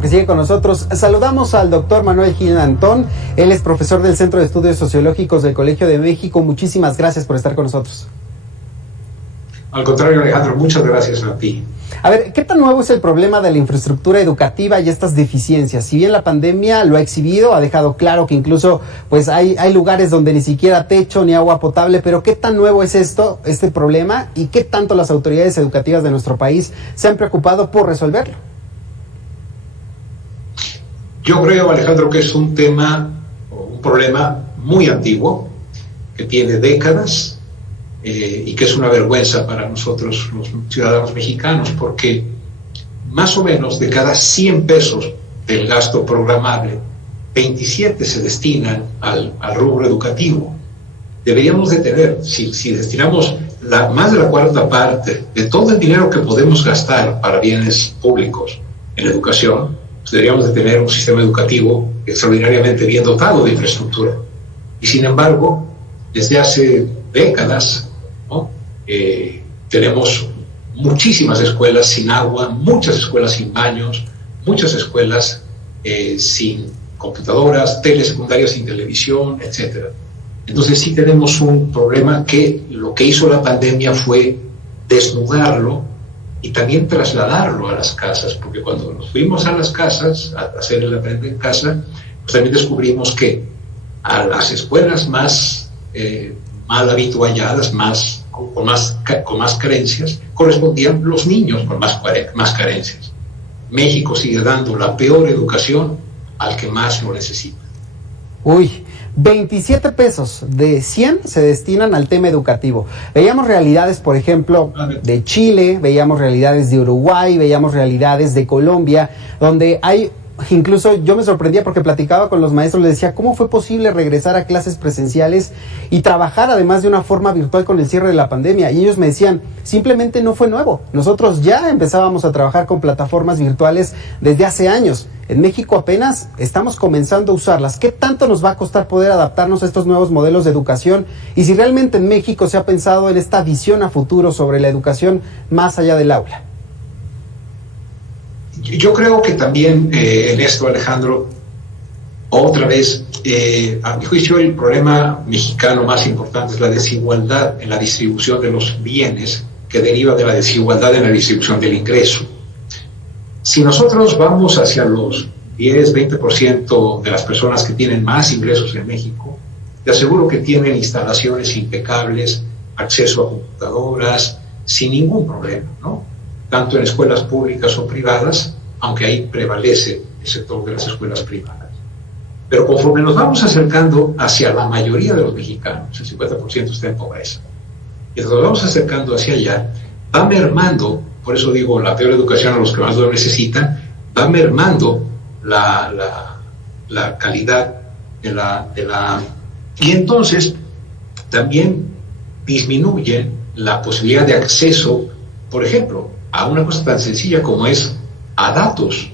bueno que sigue con nosotros. Saludamos al doctor Manuel Gil Antón. Él es profesor del Centro de Estudios Sociológicos del Colegio de México. Muchísimas gracias por estar con nosotros. Al contrario, Alejandro, muchas gracias a ti. A ver, ¿qué tan nuevo es el problema de la infraestructura educativa y estas deficiencias? Si bien la pandemia lo ha exhibido, ha dejado claro que incluso pues hay lugares donde ni siquiera techo ni agua potable, pero ¿qué tan nuevo es este problema y qué tanto las autoridades educativas de nuestro país se han preocupado por resolverlo? Yo creo, Alejandro, que es un problema muy antiguo, que tiene décadas, y que es una vergüenza para nosotros los ciudadanos mexicanos, porque más o menos de cada 100 pesos del gasto programable, 27 se destinan al rubro educativo. Deberíamos de tener, si destinamos más de la cuarta parte de todo el dinero que podemos gastar para bienes públicos en educación, pues deberíamos de tener un sistema educativo extraordinariamente bien dotado de infraestructura. Y sin embargo, desde hace décadas, ¿no? Tenemos muchísimas escuelas sin agua, muchas escuelas sin baños, muchas escuelas sin computadoras, telesecundarias sin televisión, etc. Entonces sí tenemos un problema que lo que hizo la pandemia fue desnudarlo y también trasladarlo a las casas, porque cuando nos fuimos a las casas a hacer el aprender en casa, pues también descubrimos que a las escuelas más mal habitualladas, con más carencias, correspondían los niños con más carencias. México sigue dando la peor educación al que más lo necesita. 27 pesos de 100 se destinan al tema educativo. Veíamos realidades, por ejemplo, de Chile, veíamos realidades de Uruguay, veíamos realidades de Colombia, donde hay... Incluso yo me sorprendía porque platicaba con los maestros, les decía, ¿cómo fue posible regresar a clases presenciales y trabajar además de una forma virtual con el cierre de la pandemia? Y ellos me decían, simplemente no fue nuevo. Nosotros ya empezábamos a trabajar con plataformas virtuales desde hace años. En México apenas estamos comenzando a usarlas. ¿Qué tanto nos va a costar poder adaptarnos a estos nuevos modelos de educación? Y si realmente en México se ha pensado en esta visión a futuro sobre la educación más allá del aula. Yo creo que también en esto, Alejandro, otra vez, a mi juicio el problema mexicano más importante es la desigualdad en la distribución de los bienes que deriva de la desigualdad en la distribución del ingreso. Si nosotros vamos hacia los 10-20% de las personas que tienen más ingresos en México, te aseguro que tienen instalaciones impecables, acceso a computadoras, sin ningún problema, ¿no? Tanto en escuelas públicas o privadas, aunque ahí prevalece el sector de las escuelas privadas. Pero conforme nos vamos acercando hacia la mayoría de los mexicanos, el 50% está en pobreza, y nos vamos acercando hacia allá, va mermando, por eso digo, la peor educación a los que más lo necesitan, va mermando la calidad de la... Y entonces también disminuye la posibilidad de acceso, por ejemplo, a una cosa tan sencilla como es a datos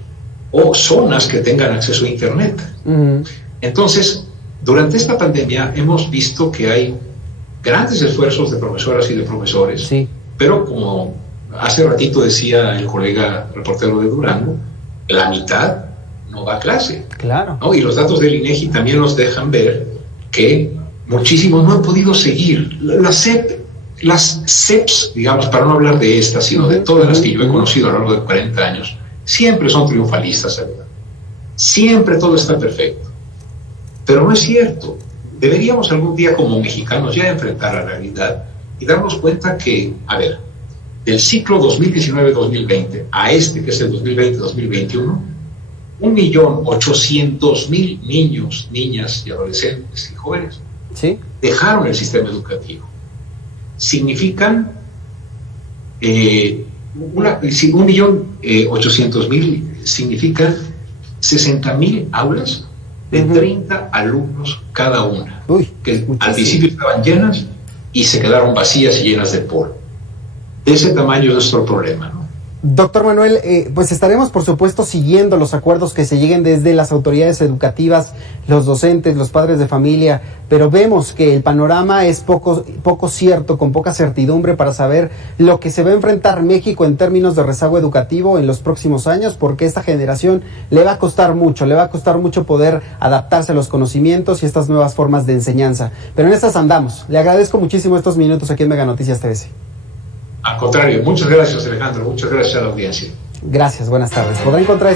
o zonas que tengan acceso a Internet. Uh-huh. Entonces, durante esta pandemia hemos visto que hay grandes esfuerzos de profesoras y de profesores, sí, pero como hace ratito decía el colega reportero de Durango, la mitad no va a clase. Claro. ¿No? Y los datos del INEGI también nos dejan ver que muchísimos no han podido seguir. Las CEPs, digamos, para no hablar de estas, sino de todas las que yo he conocido a lo largo de 40 años, siempre son triunfalistas, ¿verdad? Siempre todo está perfecto. Pero no es cierto. Deberíamos algún día como mexicanos ya enfrentar la realidad y darnos cuenta que, a ver, del ciclo 2019-2020 a este, que es el 2020-2021, 1.800.000 niños, niñas y adolescentes y jóvenes, ¿sí?, dejaron el sistema educativo. Significan 1.800.000 significan 60.000 aulas de 30 alumnos cada una, que al principio estaban llenas y se quedaron vacías y llenas de polvo. De ese tamaño es nuestro problema, ¿no? Doctor Manuel, pues estaremos por supuesto siguiendo los acuerdos que se lleguen desde las autoridades educativas, los docentes, los padres de familia, pero vemos que el panorama es poco cierto, con poca certidumbre para saber lo que se va a enfrentar México en términos de rezago educativo en los próximos años, porque esta generación le va a costar mucho poder adaptarse a los conocimientos y estas nuevas formas de enseñanza. Pero en estas andamos. Le agradezco muchísimo estos minutos aquí en Mega Noticias TVC. Al contrario, muchas gracias, Alejandro, muchas gracias a la audiencia. Gracias, buenas tardes. Podrá encontrar esta